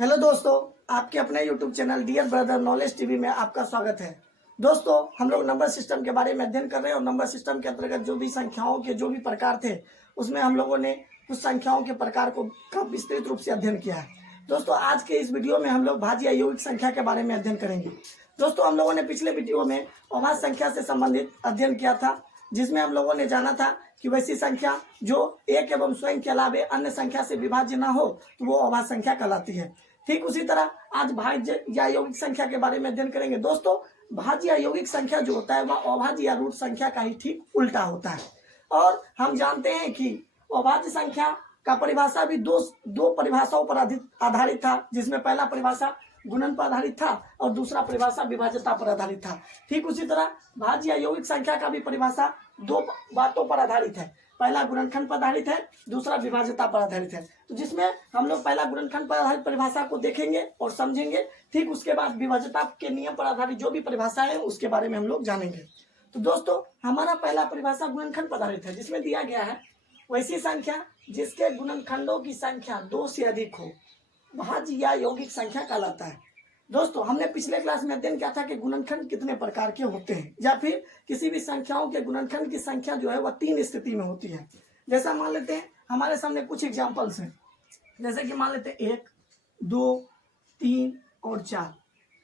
Hello दोस्तों, आपके अपने YouTube channel dear brother knowledge TV में आपका स्वागत है। दोस्तों, हम लोग नंबर सिस्टम के बारे में अध्ययन कर रहे हैं और नंबर सिस्टम के अंतर्गत जो भी संख्याओं के जो भी प्रकार थे उसमें हम लोगों ने कुछ संख्याओं के प्रकार को का विस्तृत रूप से अध्ययन किया है। दोस्तों, आज के इस वीडियो में हम लोग भाज्य या यौगिक संख्या के बारे में अध्ययन करेंगे। दोस्तों, हम लोगों ने पिछले वीडियो में अभाज्य संख्या से संबंधित अध्ययन किया था, जिसमें हम लोगों ने जाना था कि वैसी संख्या जो एक एवं स्वयं के अलावे अन्य संख्या से विभाज्य न हो तो वो अभाज्य संख्या कहलाती है। ठीक उसी तरह आज भाज्य या यौगिक संख्या के बारे में अध्ययन करेंगे। दोस्तों, भाज्य या यौगिक संख्या जो होता है वह अभाज्य या रूट संख्या का ही ठीक उल्टा होता है। और हम जानते हैं कि अभाज्य संख्या का परिभाषा भी दो परिभाषाओं पर आधारित था, जिसमें पहला परिभाषा गुणन पर आधारित था और दूसरा परिभाषा विभाज्यता पर आधारित था। ठीक उसी तरह भाज्य या यौगिक संख्या का भी परिभाषा दो बातों पर आधारित है। पहला गुणनखंड पर आधारित है, दूसरा विभाज्यता पर आधारित है। तो जिसमें हम लोग पहला गुणनखंड पर आधारित परिभाषा को देखेंगे और समझेंगे। ठीक उसके बाद विभाज्यता के नियम पर आधारित जो भी परिभाषा है उसके बारे में हम लोग जानेंगे। तो दोस्तों, हमारा पहला परिभाषा गुणनखंड पर आधारित है, जिसमें दिया गया है वैसी संख्या जिसके गुणनखंडों की संख्या 2 से अधिक हो भाज्य या यौगिक संख्या कहलाता है। दोस्तों, हमने पिछले क्लास में अध्ययन किया था कि गुणनखंड कितने प्रकार के होते हैं, या फिर किसी भी संख्याओं के गुणनखंड की संख्या जो है वह 3 स्थिति में होती है। जैसा मान लेते हैं, हमारे सामने कुछ एग्जाम्पल्स हैं, जैसे कि मान लेते हैं 1, 2, 3 और 4।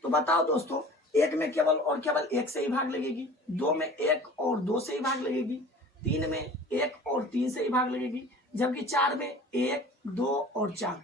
तो बताओ दोस्तों, 1 में केवल और केवल 1 से ही भाग लगेगी, 2 में 1 और 2 से ही भाग लगेगी, 3 में 1 और 3 से ही भाग लगेगी, जबकि 4 में 1, 2 और 4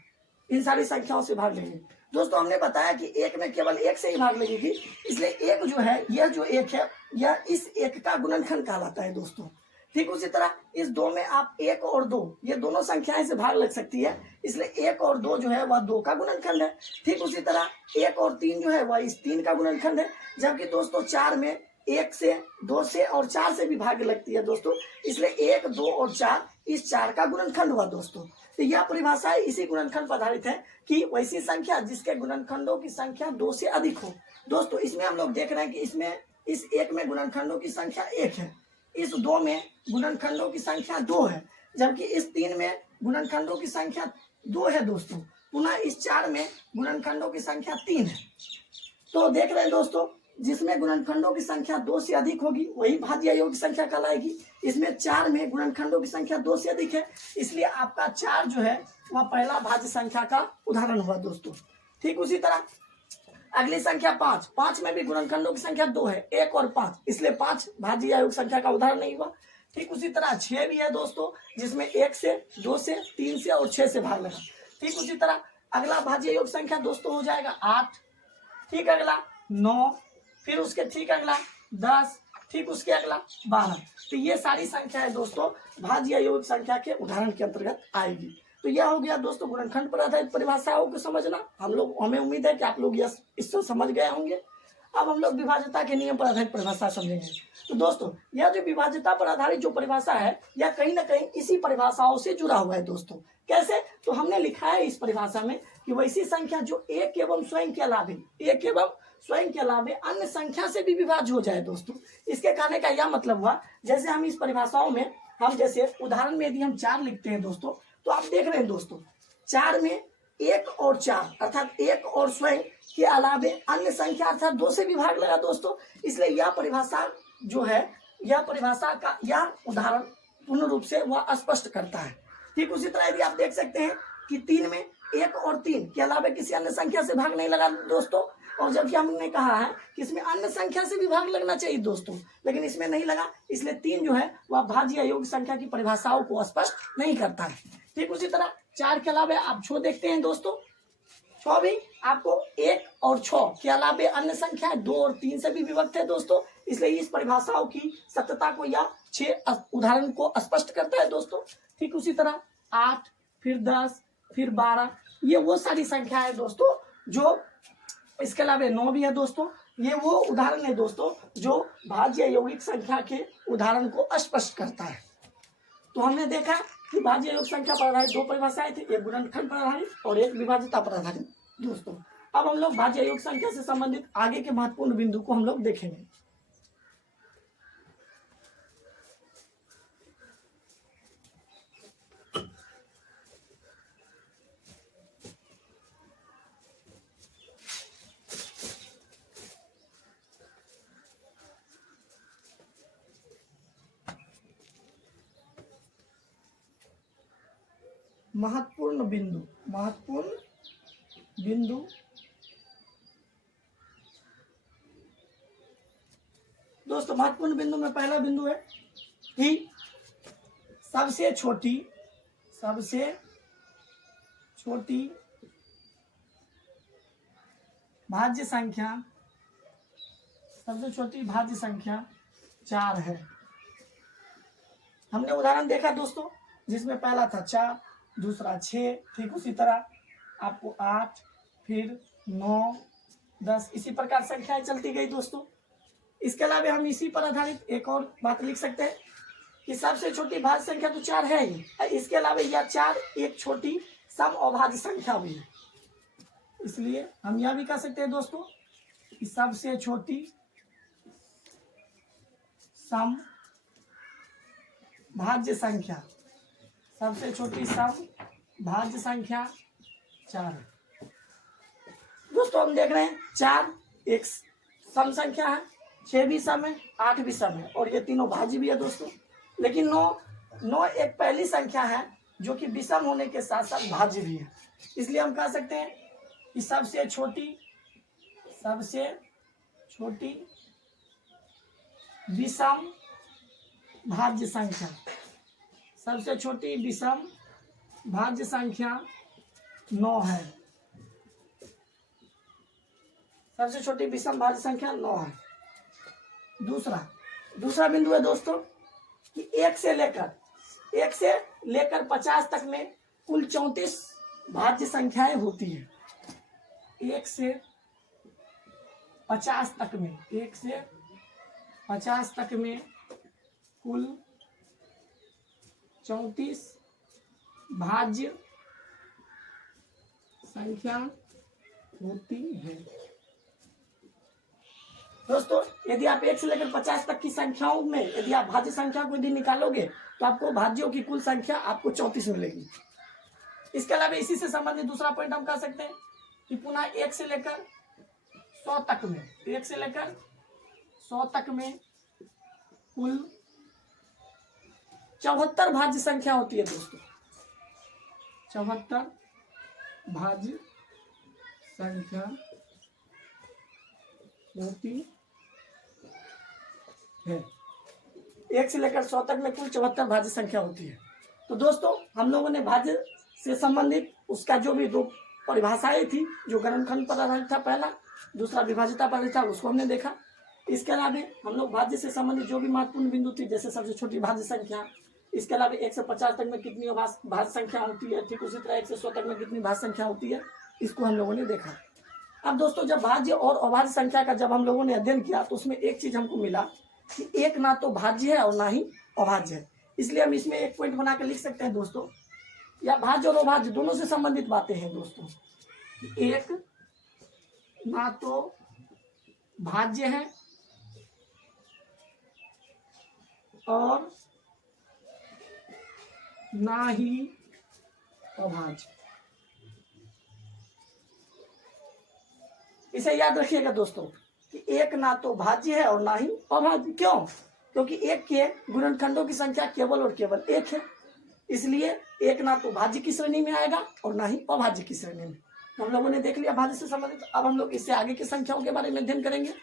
इन सारी संख्याओं से भाग लगेगी। दोस्तों, हमने बताया कि 1 में केवल 1 से ही भाग लगेगी, इसलिए 1 जो है, यह जो 1 है यह इस 1 का गुणनखंड कहलाता है। दोस्तों, ठीक उसी तरह इस 2 में आप 1 और 2 ये दोनों संख्याएं से भाग लग सकती है, इसलिए 1 और 2 जो है वह 2 का गुणनखंड है। ठीक उसी तरह 1 और 3 जो है वह इस 3 का गुणनखंड है, जबकि दोस्तों 4 में 1 से, 2 से और 4 से भी भाग लगती है दोस्तों, इसलिए 1, 2 और 4 इस 4 का गुणनखंड हुआ। दोस्तों, तो यह परिभाषा इसी गुणनखंड पर आधारित है कि वैसी संख्या जिसके गुणनखंडों की संख्या 2 से अधिक हो। दोस्तों, इसमें हम लोग देख रहे हैं कि इसमें इस 1 में गुणनखंडों की संख्या 1 है, इस 2 में गुणनखंडों की संख्या 2 है, जबकि इस 3 में गुणनखंडों की संख्या 2 है। दोस्तों, पुनः इस 4 में गुणनखंडों की संख्या 3 है। तो देख रहे हैं दोस्तों, जिसमें गुणनखंडों की संख्या 2 से अधिक होगी वही भाज्य या यौगिक संख्या कहलाएगी। इसमें 4 में गुणनखंडों की संख्या 2 से अधिक है, इसलिए आपका 4 जो है वह पहला भाज्य संख्या का उदाहरण हुआ। दोस्तों, ठीक उसी तरह अगली संख्या 5, 5 में भी गुणनखंडों की संख्या 2 है, 1 और 5, इसलिए 5 भाज्य या यौगिक संख्या का उदाहरण नहीं हुआ। ठीक उसी तरह 6 भी है दोस्तों, जिसमें 1 से, 2 से, 3 से और 6 से भाग लगा। ठीक उसी तरह अगला भाज्य यौगिक संख्या दोस्तों हो जाएगा 8, ठीक अगला 9, फिर उसके ठीक अगला 10, ठीक उसके अगला 12। तो ये सारी संख्या है दोस्तों भाज्य या यौगिक संख्या के उदाहरण के अंतर्गत आएगी। तो यह हो गया दोस्तों गुणनखंड पर आधारित परिभाषाओं को समझना। हमें उम्मीद है कि आप लोग यह इससे समझ गए होंगे। अब हम लोग विभाज्यता के नियम पर आधारित परिभाषा समझेंगे। तो दोस्तों, यह जो विभाज्यता पर आधारित जो परिभाषा है यह कहीं ना कहीं इसी परिभाषाओं से जुड़ा हुआ है। दोस्तों, कैसे? तो हमने लिखा है इस परिभाषा में कि वैसी संख्या जो एक एवं स्वयं के अलावे अन्य संख्या से भी विभाज्य हो जाए। दोस्तों, इसके कहने का यह मतलब हुआ, जैसे हम इस परिभाषाओं में हम जैसे उदाहरण में यदि हम 4 लिखते हैं दोस्तों, तो आप देख रहे हैं दोस्तों 4 में 1 और 4 अर्थात 1 और स्वयं के अलावे अन्य संख्या अर्थात 2 से भी भाग लगा। दोस्तों, इसलिए यह परिभाषा जो है, यह परिभाषा का यह उदाहरण पूर्ण रूप से वह स्पष्ट करता है। ठीक उसी तरह यदि आप देख सकते हैं कि 3 में 1 और 3 के अलावे किसी अन्य संख्या से भाग नहीं लगा दोस्तों, और जबकि हमने कहा है कि इसमें अन्य संख्या से भी भाग लगना चाहिए दोस्तों, लेकिन इसमें नहीं लगा, इसलिए 3 जो है वह भाज्य या यौगिक संख्या की परिभाषाओं को स्पष्ट नहीं करता है। ठीक उसी तरह 4 के अलावे आप 6 देखते हैं दोस्तों, 6 भी आपको 1 और 6 के अलावे अन्य संख्या 2 और 3 से भी विभक्त है दोस्तों, इसलिए इस परिभाषाओं की सत्यता को यह 6 उदाहरण को स्पष्ट करता है दोस्तों। ठीक उसी तरह 8, फिर 10, फिर 12 ये वो सारी संख्या है दोस्तों जो, इसके अलावा 9 भी है दोस्तों, ये वो उदाहरण है दोस्तों जो भाज्य यौगिक संख्या के उदाहरण को स्पष्ट करता है। तो हमने देखा कि भाज्य यौगिक संख्या पर आधारित 2 परिभाषाएं थी, एक गुणनखंड पर आधारित और एक विभाज्यता पर आधारित। दोस्तों, अब हम लोग भाज्य यौगिक संख्या से संबंधित आगे के महत्वपूर्ण बिंदु को हम लोग देखेंगे। महत्वपूर्ण बिंदु, दोस्तों महत्वपूर्ण बिंदु में पहला बिंदु है कि सबसे छोटी भाज्य संख्या, सबसे छोटी भाज्य संख्या 4 है। हमने उदाहरण देखा दोस्तों, जिसमें पहला था 4, दूसरा 6, ठीक उसी तरह आपको 8, फिर 9, 10, इसी प्रकार संख्याएं चलती गई दोस्तों। इसके अलावा हम इसी पर आधारित एक और बात लिख सकते हैं कि सबसे छोटी भाज्य संख्या तो 4 है ही, इसके अलावा यह 4 एक छोटी सम अभाज्य संख्या भी है। इसलिए हम यह भी कह सकते हैं दोस्तों कि सबसे छोटी सम भाज्य संख्या, सबसे छोटी सम भाज्य संख्या 4 है। दोस्तों हम देख रहे हैं 4 एक सम संख्या है, 6 भी सम है, 8 भी सम है, और ये तीनों भाज्य भी है दोस्तों। लेकिन 9 एक पहली संख्या है जो कि विषम होने के साथ साथ भाज्य भी है। इसलिए हम कह सकते हैं कि सबसे छोटी विषम भाज्य संख्या, सबसे छोटी विषम भाज्य संख्या 9 है। सबसे छोटी विषम भाज्य संख्या 9 है। दूसरा बिंदु है दोस्तों कि 1 से लेकर 50 तक में कुल 34 भाज्य संख्याएं होती है। 1 से 50 तक में कुल 34 भाज्य संख्या होती है। दोस्तों यदि आप 1 से लेकर 50 तक की संख्याओं में यदि आप भाज्य संख्या को यदि निकालोगे तो आपको भाज्यों की कुल संख्या आपको 34 मिलेगी। इसके अलावा इसी से संबंधित दूसरा पॉइंट हम कह सकते हैं कि पुनः 1 से लेकर 100 तक में कुल 74 भाज्य संख्या होती है दोस्तों। 74 भाज्य संख्या होती है। 1 से लेकर 100 तक में कुल 74 भाज्य संख्या होती है। तो दोस्तों हम लोगों ने भाज्य से संबंधित उसका जो भी दो परिभाषाएं थी, जो गणनखंड पर आधारित था पहला, दूसरा विभाज्यता पर था, उसको हमने देखा। इसके अलावा हम लोग भाज्य से संबंधित जो भी महत्वपूर्ण बिंदु थी, जैसे सबसे छोटी भाज्य संख्या, इसके अलावा 1 से 50 तक में कितनी भाज्य संख्या होती है, ठीक उसी तरह 1 से 100 तक में कितनी भाज्य संख्या होती है, इसको हम लोगों ने देखा। अब दोस्तों जब भाज्य और अभाज्य संख्या का जब हम लोगों ने अध्ययन किया तो उसमें एक चीज हमको मिला कि एक ना तो भाज्य है और ना ही अभाज्य है। इसलिए हम इसमें एक पॉइंट बनाकर लिख सकते हैं दोस्तों, या भाज्य और अभाज्य दोनों से संबंधित बातें हैं दोस्तों। एक ना तो भाज्य है और ना ही अभाज्य। इसे याद रखिएगा दोस्तों कि एक ना तो भाज्य है और ना ही अभाज्य। क्यों? क्योंकि एक के गुणनखंडों की संख्या केवल और केवल 1 है, इसलिए एक ना तो भाज्य की श्रेणी में आएगा और ना ही अभाज्य की श्रेणी में। हम लोगों ने देख लिया भाज्य से संबंधित। अब हम लोग इससे आगे की संख्याओं के बारे में अध्ययन करेंगे।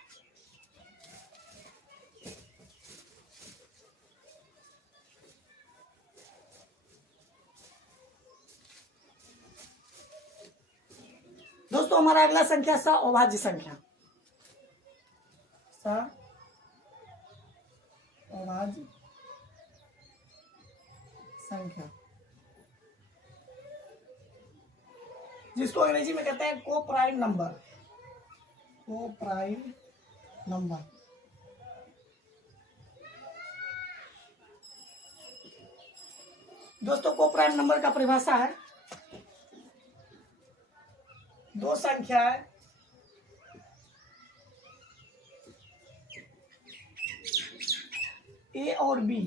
दोस्तों हमारा अगला संख्या अभाज्य संख्या, अभाज्य संख्या, जिसको अंग्रेजी में कहते हैं को-प्राइम नंबर। दोस्तों को-प्राइम नंबर का परिभाषा है दो संख्याएं ए और बी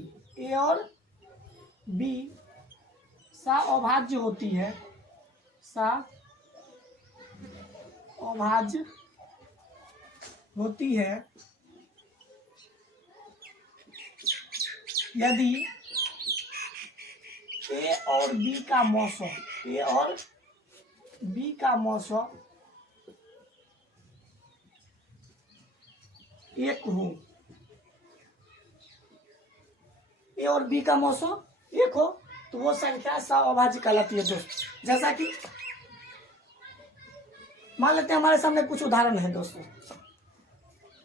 अभाज्य होती है, अभाज्य होती है यदि ए और बी का मौसम, ए और बी का मौसम एक हो, ए और बी का मौसम एक हो तो वो संख्या सह-अभाज्य कहलाती है दोस्तों। जैसा कि मान लेते हैं हमारे सामने कुछ उदाहरण है दोस्तों,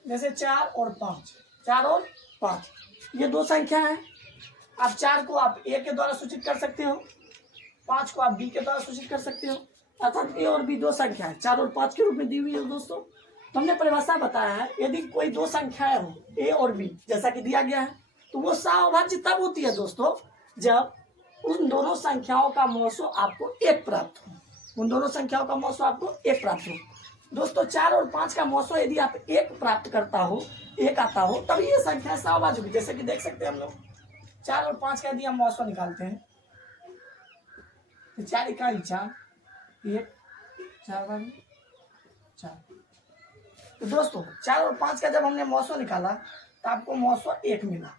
जैसे 4 और 5, 4 और 5 ये दो संख्या है। आप 4 को आप ए के द्वारा सूचित कर सकते हो, 5 को आप बी के द्वारा सूचित कर सकते हो, अर्थात ए और बी दो संख्या है 4 और 5 के रूप में दी हुई है दोस्तों। तो हमने परिभाषा बताया है, यदि कोई दो संख्याएं हो ए और बी जैसा कि दिया गया है तो वो सह-अभाज्य तब होती है दोस्तों जब उन दोनों संख्याओं का मौसो आपको एक प्राप्त हो, उन दोनों संख्याओं का मौसो आपको एक प्राप्त हो दोस्तों। 4 और 5 का मौसो यदि आप एक प्राप्त करता हो, एक आता हो, तभी ये संख्या सह-अभाज्य होगी। जैसे कि देख सकते हैं हम लोग 4 और 5 का यदि हम मौसो निकालते हैं तो 4 इकाई 4, 1 4 बार 4। तो दोस्तों 4 और 5 का जब हमने मौसो निकाला तो आपको मौसो एक मिला,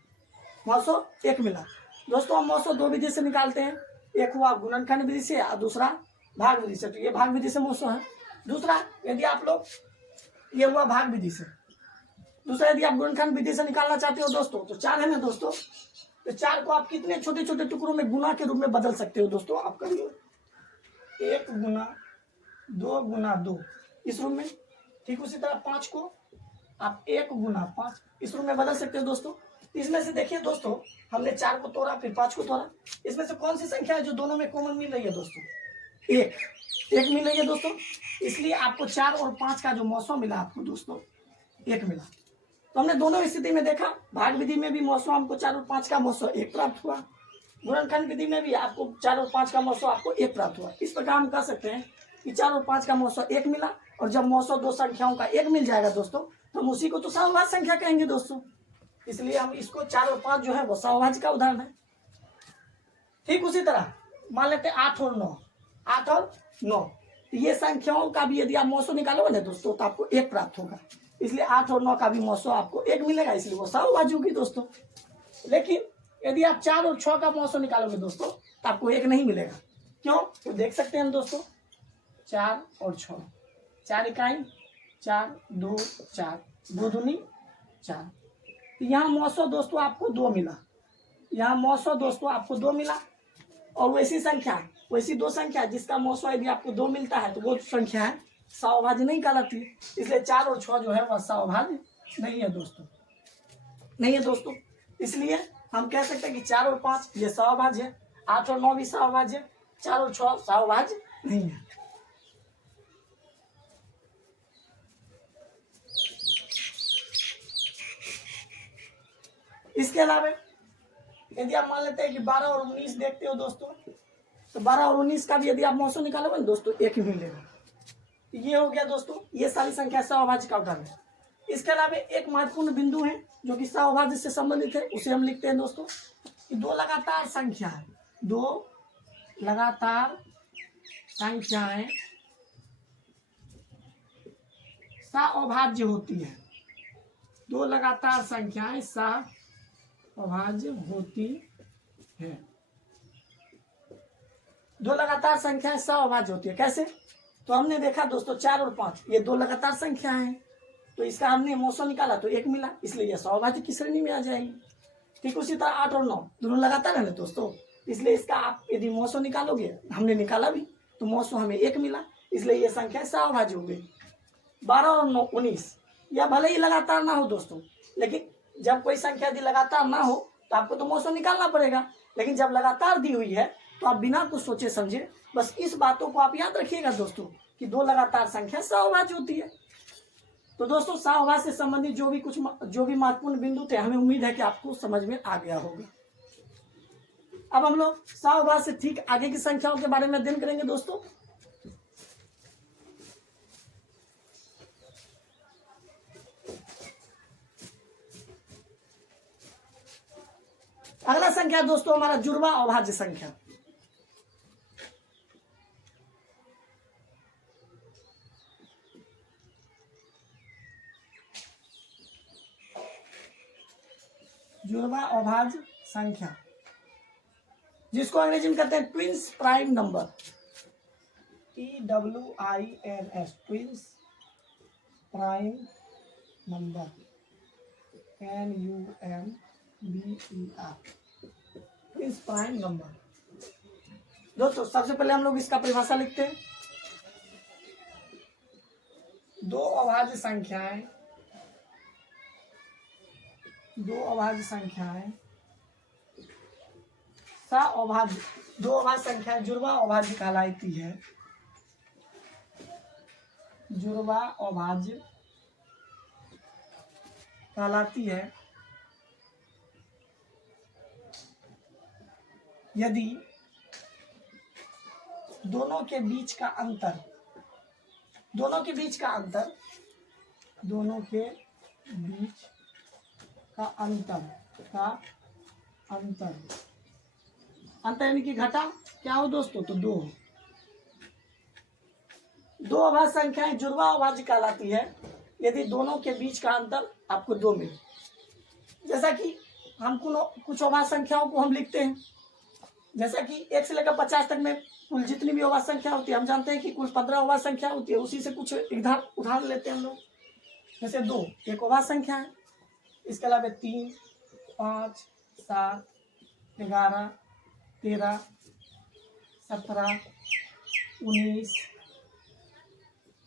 मौसो एक मिला दोस्तों। हम मौसो दो विधि से निकालते हैं, एक हुआ गुणनखंड विधि से और दूसरा भाग विधि से। तो ये भाग विधि से मौसो है। दूसरा यदि आप लोग, ये हुआ भाग विधि से। दूसरा यदि आप गुणनखंड विधि से निकालना चाहते हो दोस्तों तो 4 है ना दोस्तों, तो 4 को आप कितने छोटे छोटे टुकड़ों में गुना के रूप में बदल सकते हो दोस्तों। आप करिए 1 गुना 2 गुना 2 इस रूप में, ठीक उसी तरह 5 को आप 1 गुना 5 इस रूप में बदल सकते हो दोस्तों। इसमें से देखिए दोस्तों, हमने 4 को तोड़ा फिर 5 को तोड़ा, इसमें से कौन सी संख्या है जो दोनों में कॉमन मिल रही है दोस्तों? एक मिल रही है दोस्तों। इसलिए आपको 4 और 5 का जो मौसम मिला आपको दोस्तों एक मिला। तो हमने दोनों स्थिति में देखा, भाग विधि में भी मौसम हमको 4 और 5 का मौसम एक प्राप्त हुआ, गुणनखंड विधि में भी आपको 4 और 5 का मौसम आपको एक प्राप्त हुआ। इस प्रकार हम कह सकते हैं कि 4 और 5 का मौसम एक मिला, और जब मौसम दो संख्याओं का एक मिल जाएगा दोस्तों तो हम उसी को तो सह-अभाज्य संख्या कहेंगे दोस्तों। इसलिए हम इसको 4 और 5 जो है वो सह-अभाज्य का उदाहरण है। ठीक उसी तरह मान लेते हैं 8 और 9, 8 और 9 ये संख्याओं का भी यदि आप मौसम निकालोगे ना दोस्तों तो आपको एक प्राप्त होगा। इसलिए 8 और 9 का भी मौसम आपको एक मिलेगा, इसलिए वो सह-अभाज्य होगी दोस्तों। लेकिन यदि आप 4 और 6 का मौसम निकालोगे दोस्तों तो आपको एक नहीं मिलेगा। क्यों? तो देख सकते हैं हम दोस्तों 4 और 6, 4 इकाई 4 2 4 2 दूनी 4। यहाँ मौसम दोस्तों आपको 2 मिला, यहाँ मौसम दोस्तों आपको 2 मिला, और वैसी संख्या, वैसी दो संख्या जिसका मौसम यदि आपको 2 मिलता है तो वो संख्या है सह-अभाज्य नहीं कहलाती। इसलिए 4 और 6 जो है वह सह-अभाज्य नहीं है दोस्तों, नहीं है दोस्तों। इसलिए हम कह सकते हैं कि 4 और 5 ये सह-अभाज्य है, 8 और 9 भी सह-अभाज्य है, 4 और 6 सह-अभाज्य नहीं है। इसके अलावा यदि आप मान लेते हैं कि 12 और 19 देखते हो दोस्तों, तो 12 और 19 का भी यदि आप मौसम निकालोगे ना दोस्तों एक ही मिलेगा। ये हो गया दोस्तों, ये सारी संख्या सह-अभाज्य का उदाहरण है। इसके अलावा एक महत्वपूर्ण बिंदु है जो कि सह-अभाज्य से संबंधित है, उसे हम लिखते हैं दोस्तों कि दो लगातार संख्याएं, दो लगातार संख्याएं सह-अभाज्य होती है, दो लगातार संख्याएं सह-अभाज्य होती है। दो लगातार संख्याएं सह-अभाज्य होती है कैसे? तो हमने देखा दोस्तों 4 और 5 ये दो लगातार संख्या हैं, तो इसका हमने मौसम निकाला तो एक मिला, इसलिए यह सह-अभाज्य की श्रेणी में आ जाएगी। ठीक उसी तरह 8 और 9 दोनों लगातार है ना दोस्तों, इसलिए इसका आप यदि मौसम निकालोगे, हमने निकाला भी तो मौसम हमें एक मिला, इसलिए ये संख्या सह-अभाज्य हो गई। 12 और 9 19 यह भले ही लगातार ना हो दोस्तों, लेकिन जब कोई संख्या यदि लगातार ना हो तो आपको तो मौसम निकालना पड़ेगा, लेकिन जब लगातार दी हुई है तो आप बिना कुछ सोचे समझे बस इस बातों को आप याद रखिएगा दोस्तों कि दो लगातार संख्या सह-अभाज्य होती है। तो दोस्तों सह-अभाज्य से संबंधित जो भी महत्वपूर्ण बिंदु थे, हमें उम्मीद है कि आपको समझ में आ गया होगा। अब हम लोग सह-अभाज्य से ठीक आगे की संख्याओं के बारे में अध्ययन करेंगे दोस्तों। अगला संख्या दोस्तों हमारा जुड़वा अभाज्य संख्या। जुड़वा अभाज्य संख्या जिसको अंग्रेजी में कहते हैं twins prime number, TWINS, twins prime number, NUMBER, twins prime number. दोस्तों सबसे पहले हम लोग इसका परिभाषा लिखते हैं। दो अभाज्य संख्याएं अभाज्य, दो अभाज्य संख्याएं जुड़वा अभाज्य कहलाती है, जुड़वा अभाज्य कहलाती है यदि दोनों के बीच का अंतर यानी कि घटा क्या हो दोस्तों, तो दो हो। दो अभाज्य संख्याएं जुड़वा अभाज्य कहलाती है यदि दोनों के बीच का अंतर आपको दो मिले। जैसा कि हम कुछ अभाज्य संख्याओं को हम लिखते हैं, जैसा कि 1 से लेकर 50 तक में कुल जितनी भी अभाज्य संख्या होती है, हम जानते हैं कि कुल 15 अभाज्य संख्या होती है। उसी से कुछ उदाहरण लेते हैं हम लोग। जैसे 2 एक अभाज्य संख्या है, इसके अलावा 3, 5, 7, 11, 13, 17, 19,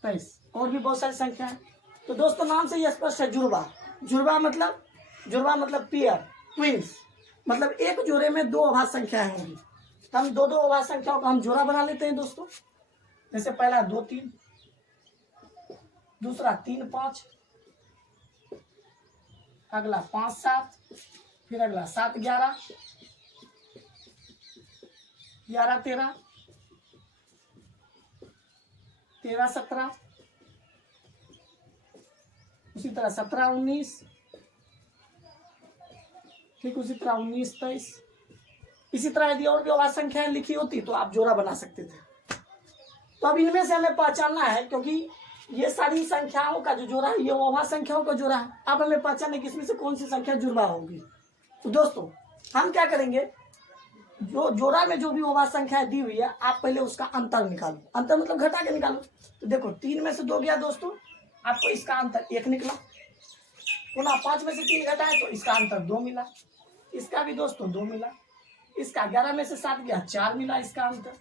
23 और भी बहुत सारी संख्या है। तो दोस्तों नाम से यह स्पष्ट है, जुड़वा मतलब पेयर, ट्विंस मतलब एक जोड़े में दो अभाज्य संख्याएं होंगी। तो हम दो अभाज्य संख्याओं का हम जोड़ा बना लेते हैं दोस्तों। जैसे पहला 2, 3, दूसरा 3, 5, अगला 5, 7, फिर अगला 7, 11, 11, 13, 13, 17, उसी तरह 17, 19, ठीक उसी तरह 19, 23। इसी तरह यदि और भी अभाज्य संख्याएं लिखी होती तो आप जोड़ा बना सकते थे। तो अब इनमें से हमें पहचानना है, क्योंकि ये सारी संख्याओं का जो जोड़ा है ये अभाज्य संख्याओं का जोड़ा है। अब हमें पहचानना कि इसमें से कौन सी संख्या जुड़वा होगी। तो दोस्तों हम क्या करेंगे, जो जोड़ा में जो भी अभाज्य संख्याएं दी हुई है आप पहले उसका अंतर निकालो। अंतर मतलब घटा के निकालो। तो देखो 3 में से 2 गया दोस्तों, आपको इसका अंतर 1 निकला। पुनः 5 में से 3 घटा है तो इसका अंतर 2 मिला, इसका भी दोस्तों 2 मिला। इसका 11 में से 7 गया, 4 मिला इसका अंतर।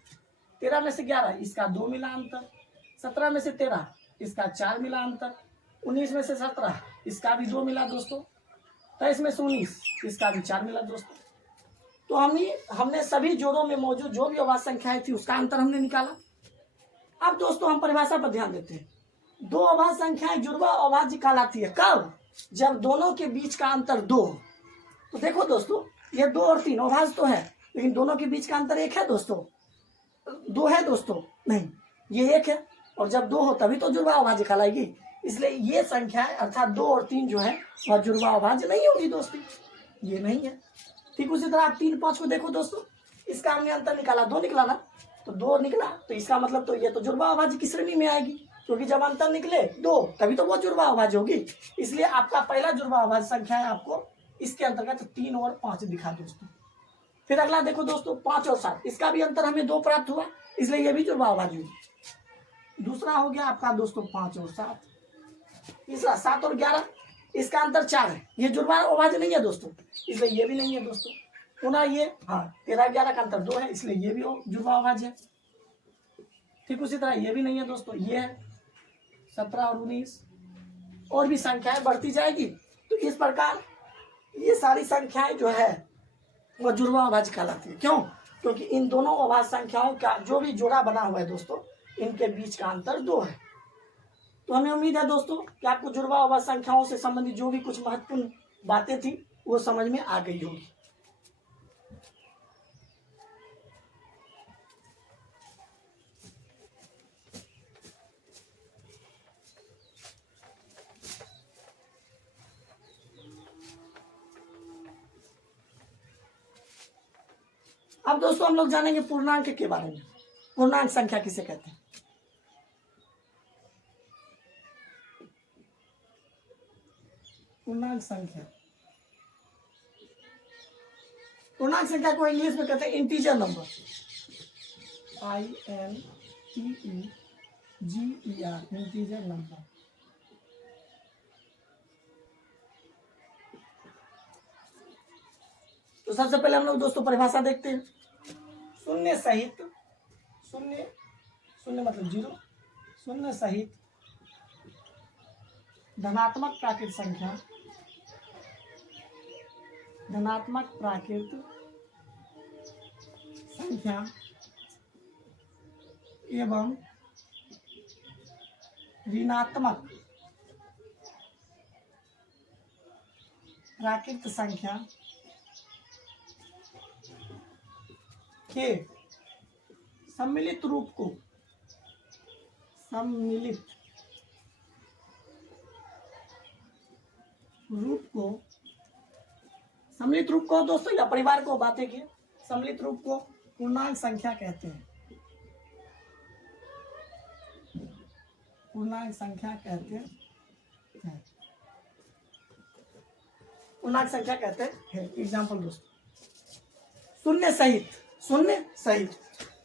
13 में से 11 इसका 2 मिला अंतर। 17 में से 13 इसका 4 मिला अंतर। 19 में से 17 इसका भी 2 मिला दोस्तों। 23 में से 19 इसका भी 4 मिला दोस्तों। तो हमने सभी जोड़ों में मौजूद जो भी अभाज्य संख्याएं थी उसका अंतर हमने निकाला। अब दोस्तों हम परिभाषा पर ध्यान देते हैं। दो अभाज्य संख्याएं जुड़वा अभाज्य कहलाती है कब, जब दोनों के बीच का अंतर 2 हो। तो देखो दोस्तों ये 2 और 3 अभाज्य तो है, लेकिन दोनों के बीच का अंतर 1 है दोस्तों, 2 है दोस्तों, नहीं ये 1 है। और जब 2 हो तभी तो जुड़वा अभाज्य कहलाएगी। इसलिए ये संख्याएं अर्थात 2 और 3 जो है वह जुड़वा अभाज्य नहीं होगी दोस्तों, ये नहीं है। ठीक उसी तरह आप 3, 5 को देखो दोस्तों, इसका हमने अंतर निकाला 2 निकला ना, तो 2 निकला तो इसका मतलब तो ये तो जुड़वा अभाज्य की श्रेणी में आएगी, क्योंकि जब अंतर निकले 2 तभी तो वो जुड़वा अभाज्य होगी। इसलिए आपका पहला जुड़वा अभाज्य संख्या है आपको इसके अंतर्गत 3 और 5 दिखा दोस्तों। फिर अगला देखो दोस्तों 5 और 7, इसका भी अंतर हमें 2 प्राप्त हुआ, इसलिए ये भी जुड़वा अभाज्य होगी। दूसरा हो गया आपका दोस्तों 5 और 7। तीसरा 7 और 11, इसका अंतर 4 है, ये जुड़वा अभाज्य नहीं है दोस्तों, इसलिए ये भी नहीं है दोस्तों। पुनः ये 13, 11 का अंतर 2 है, इसलिए ये भी जुड़वा अभाज्य है। ठीक उसी तरह ये भी नहीं है दोस्तों, ये है 17 और 19, और भी संख्याएं बढ़ती जाएगी। तो इस प्रकार ये सारी संख्याएं जो है वह जुड़वा अभाज्य कहलाती है। क्यों? क्योंकि इन दोनों अभाज्य संख्याओं का जो भी जोड़ा बना हुआ है दोस्तों, इनके बीच का अंतर 2 है। तो हमें उम्मीद है दोस्तों कि आपको जुड़वा अभाज्य संख्याओं से संबंधित जो भी कुछ महत्वपूर्ण बातें थी वो समझ में आ गई होगी। अब दोस्तों हम लोग जानेंगे पूर्णांक के बारे में। पूर्णांक संख्या किसे कहते हैं? पूर्णांक संख्या पूर्णांक संख्या को इंग्लिश में कहते हैं integer number, INTEGER, integer number. तो सबसे पहले हम लोग दोस्तों परिभाषा देखते हैं। शून्य सहित, शून्य शून्य मतलब जीरो, शून्य सहित धनात्मक प्राकृत संख्या, धनात्मक प्राकृत संख्या एवं ऋणात्मक प्राकृत संख्या के सम्मिलित रूप को, सम्मिलित रूप को दोस्तों या परिवार को बातें की, सम्मिलित रूप को पूर्णांक संख्या कहते हैं, पूर्णांक संख्या कहते हैं, पूर्णांक संख्या कहते हैं। एग्जाम्पल दोस्तों, शून्य सहित, शून्य सहित,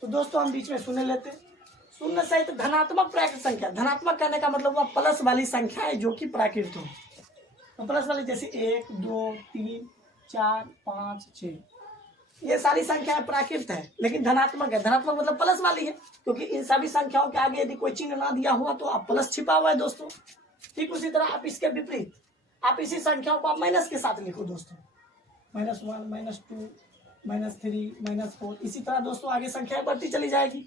तो दोस्तों हम बीच में शून्य लेते हैं। शून्य सहित धनात्मक प्राकृत संख्या, धनात्मक करने का मतलब हुआ प्लस वाली संख्या है जो कि प्राकृत हो। तो प्लस वाली जैसे 1 2 3 4 5 6, ये सारी संख्याएं प्राकृत है लेकिन धनात्मक है। धनात्मक मतलब प्लस वाली है, क्योंकि इन सभी संख्याओं के आगे यदि कोई चिन्ह ना दिया हुआ तो आप प्लस छिपा हुआ है दोस्तों। ठीक उसी तरह आप इसके विपरीत आप इसी संख्याओं को आप माइनस के साथ लिखो दोस्तों, -1 -2 -3 -4, इसी तरह दोस्तों आगे संख्याएं बढ़ती चली जाएगी।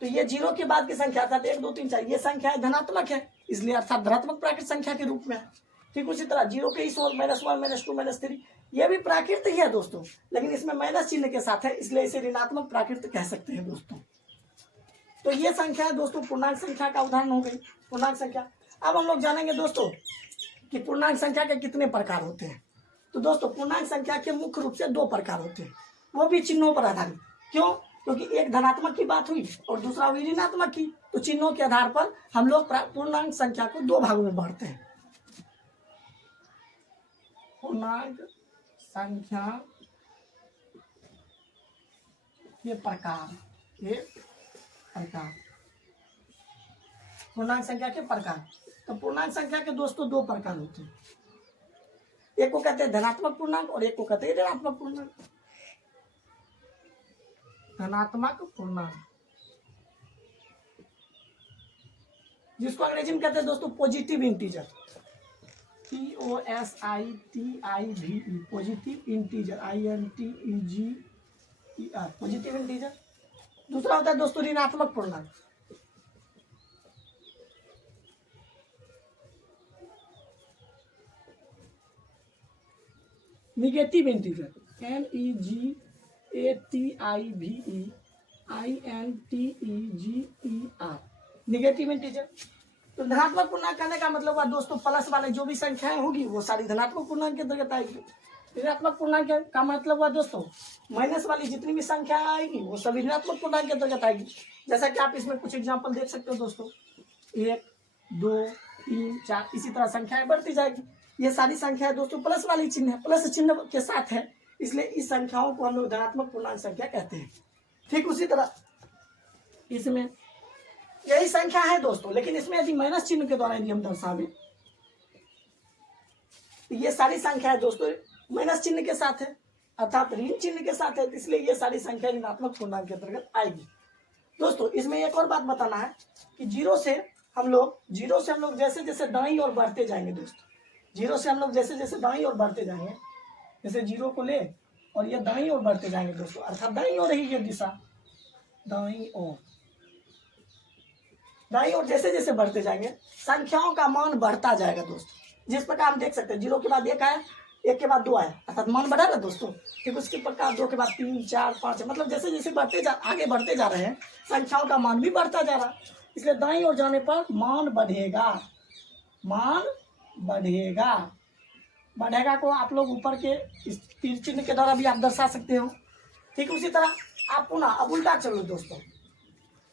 तो ये जीरो के बाद की संख्या अर्थात 1 2 3 4 ये संख्या धनात्मक है, इसलिए अर्थात धनात्मक प्राकृत संख्या के रूप में है। ठीक उसी तरह जीरो के इस ओर -1 -2 -3 ये भी प्राकृत ही है दोस्तों, लेकिन इसमें माइनस चिन्ह के साथ है, इसलिए इसे ऋणात्मक प्राकृत कह सकते हैं दोस्तों। तो ये संख्या है दोस्तों पूर्णांक संख्या का उदाहरण हो गई, पूर्णांक संख्या। अब हम लोग जानेंगे दोस्तों कि पूर्णांक संख्या के कितने प्रकार होते हैं। तो दोस्तों पूर्णांक संख्या के मुख्य रूप से 2 प्रकार होते हैं, वो भी चिन्हों पर आधारित। क्यों? क्योंकि एक धनात्मक की बात हुई और दूसरा हुई ऋणात्मक की, तो चिन्हों के आधार पर हम लोग पूर्णांक संख्या को 2 भागों में बांटते हैं। पूर्णांक संख्या के प्रकार, पूर्णांक संख्या के प्रकार। तो पूर्णांक संख्या के दोस्तों 2 प्रकार होते हैं, एक को कहते हैं धनात्मक पूर्णांक और एक को कहते हैं ऋणात्मक पूर्णांक। धनात्मक पूर्णांक जिसको अंग्रेजी में कहते हैं दोस्तों positive integer, POSITIVE, positive integer, INTEGER, positive integer. दूसरा होता है दोस्तों ऋणात्मक पूर्णांक, negative integer, NEGATIVE, INTEGER, negative integer. तो धनात्मक पूर्णांक कहने का मतलब हुआ दोस्तों प्लस वाले जो भी संख्याएं होगी वो सारी धनात्मक पूर्णांक के अंतर्गत आएगी। ऋणात्मक पूर्णांक का मतलब हुआ दोस्तों माइनस वाली जितनी भी संख्याएं आएगी वो सभी ऋणात्मक पूर्णांक के अंतर्गत आएगी। जैसा कि आप इसमें कुछ एग्जांपल देख सकते हो दोस्तों, 1 2 3 4 इसी तरह संख्याएं बढ़ती जाएगी। ये सारी संख्याएं दोस्तों प्लस वाली चिन्ह है, प्लस चिन्ह के साथ है, इसलिए इस संख्याओं को हम लोग धनात्मक पूर्णांक संख्या कहते हैं। ठीक उसी तरह इसमें यही संख्या है दोस्तों, लेकिन इसमें यदि माइनस चिन्ह के द्वारा यदि हम दर्शावें तो ये सारी संख्या है दोस्तों माइनस चिन्ह के साथ है, अर्थात ऋण चिन्ह के साथ है, इसलिए ये सारी संख्या ऋणात्मक पूर्णांक के अंतर्गत आएगी। दोस्तों इसमें एक और बात बताना है कि जीरो से हम लोग जैसे जैसे दाईं ओर बढ़ते जाएंगे दोस्तों, जीरो से हम लोग जैसे जैसे दाईं ओर बढ़ते जाएंगे, जैसे जीरो को ले और ये दाईं ओर बढ़ते जाएंगे दोस्तों, अर्थात दाईं ओर ही ये दिशा, दाईं ओर जैसे जैसे बढ़ते जाएंगे संख्याओं का मान बढ़ता जाएगा दोस्तों। जिस प्रकार हम देख सकते हैं 0 के बाद 1 आया, 1 के बाद 2 आया, अर्थात मान बढ़ा ना दोस्तों। ठीक उसके प्रकार 2 के बाद 3 4 5 है, मतलब जैसे जैसे आगे बढ़ते जा रहे हैं संख्याओं का मान भी बढ़ता जा रहा है, इसलिए दाईं ओर जाने पर मान बढ़ेगा, बढ़ेगा को आप लोग ऊपर के इस तीर चिन्ह के द्वारा भी आप दर्शा सकते हो। ठीक उसी तरह आप पुनः अब उल्टा चलो दोस्तों,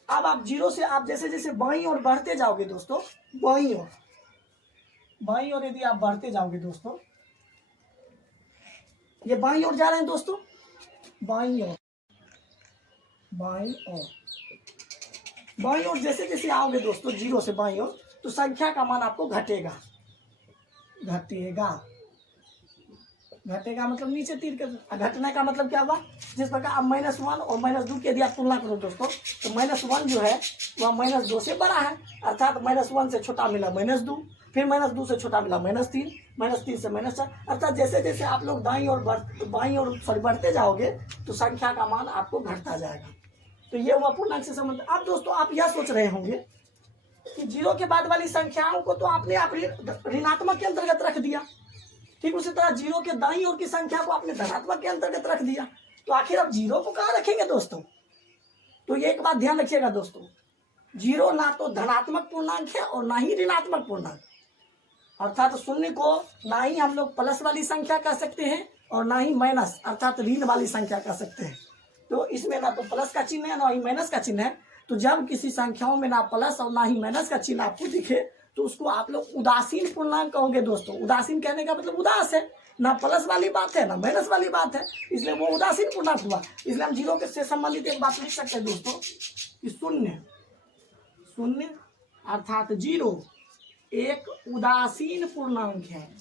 अब आप जीरो से आप जैसे जैसे बाईं ओर बढ़ते जाओगे दोस्तों, बाईं ओर यदि आप बढ़ते जाओगे दोस्तों, ये बाईं ओर जा रहे हैं दोस्तों, बाईं ओर, बाईं ओर, बाईं ओर जैसे जैसे आओगे दोस्तों जीरो से बाईं ओर, तो संख्या का मान आपको घटेगा, घटेगा, घटेगा मतलब नीचे तीर कर, घटने का मतलब क्या हुआ, जिस प्रकार अब -1 और -2 की यदि आप तुलना करो दोस्तों, तो -1 जो है वह -2 से बड़ा है, अर्थात -1 से छोटा मिला -2, फिर -2 से छोटा मिला -3, -3 से -4, अर्थात जैसे जैसे आप लोग बाईं ओर बढ़ते जाओगे तो संख्या का मान आपको घटता जाएगा। तो ये हुआ पूर्णांक से संबंध। अब दोस्तों आप यह सोच रहे होंगे कि जीरो के बाद वाली संख्याओं को तो आपने ऋणात्मक के अंतर्गत रख दिया, ठीक उसी तरह जीरो के दाईं ओर की संख्या को आपने धनात्मक के अंतर्गत रख दिया, तो आखिर अब जीरो को कहाँ रखेंगे दोस्तों? तो ये एक बात ध्यान रखिएगा दोस्तों, जीरो ना तो धनात्मक पूर्णांक है और ना ही ऋणात्मक पूर्णांक, अर्थात शून्य को ना ही हम लोग प्लस वाली संख्या कह सकते हैं और ना ही माइनस अर्थात ऋण वाली संख्या कह सकते हैं। तो इसमें ना तो प्लस का चिन्ह है ना ही माइनस का चिन्ह है। तो जब किसी संख्याओं में ना प्लस और ना ही माइनस का चिन्ह आपको दिखे तो उसको आप लोग उदासीन पूर्णांक कहोगे दोस्तों। उदासीन कहने का मतलब उदास है, ना प्लस वाली बात है ना माइनस वाली बात है, इसलिए वो उदासीन पूर्णांक हुआ। इसलिए हम जीरो के से संबंधित एक बात लिख सकते हैं दोस्तों कि शून्य, शून्य अर्थात जीरो एक उदासीन पूर्णांक है।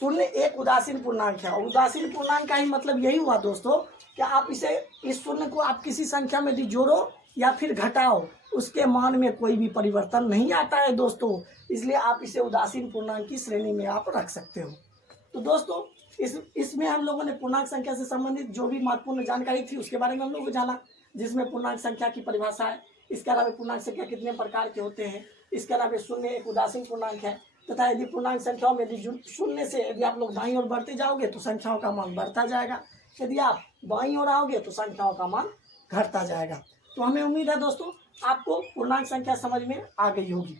शून्य एक उदासीन पूर्णांक है, और उदासीन पूर्णांक का ही मतलब यही हुआ दोस्तों कि आप इस शून्य को आप किसी संख्या में भी जोड़ो या फिर घटाओ, उसके मान में कोई भी परिवर्तन नहीं आता है दोस्तों, इसलिए आप इसे उदासीन पूर्णांक की श्रेणी में आप रख सकते हो। तो दोस्तों इसमें हम लोगों ने पूर्णांक संख्या से संबंधित जो भी महत्वपूर्ण जानकारी थी उसके बारे में हम लोगों को जाना, जिसमें पूर्णांक संख्या की परिभाषा है, इसके अलावा पूर्णांक संख्या कितने प्रकार के होते हैं, इसके अलावा शून्य एक उदासीन पूर्णांक है, तथा यदि पूर्णांक संख्याओं में यदि शून्य से यदि आप लोग दाईं ओर बढ़ते जाओगे तो संख्याओं का मान बढ़ता जाएगा, यदि आप बाईं ओर आओगे तो संख्याओं का मान घटता जाएगा। तो हमें उम्मीद है दोस्तों आपको पूर्णांक संख्या समझ में आ गई होगी।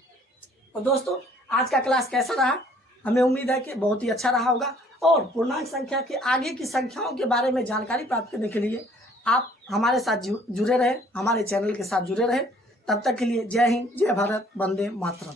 और दोस्तों आज का क्लास कैसा रहा? हमें उम्मीद है कि बहुत ही अच्छा रहा होगा, और पूर्णांक संख्या के आगे की संख्याओं के बारे में जानकारी प्राप्त करने के लिए आप हमारे साथ जुड़े रहे, हमारे चैनल के साथ जुड़े रहे। तब तक के लिए जय हिंद, जय भारत, वंदे मातरम।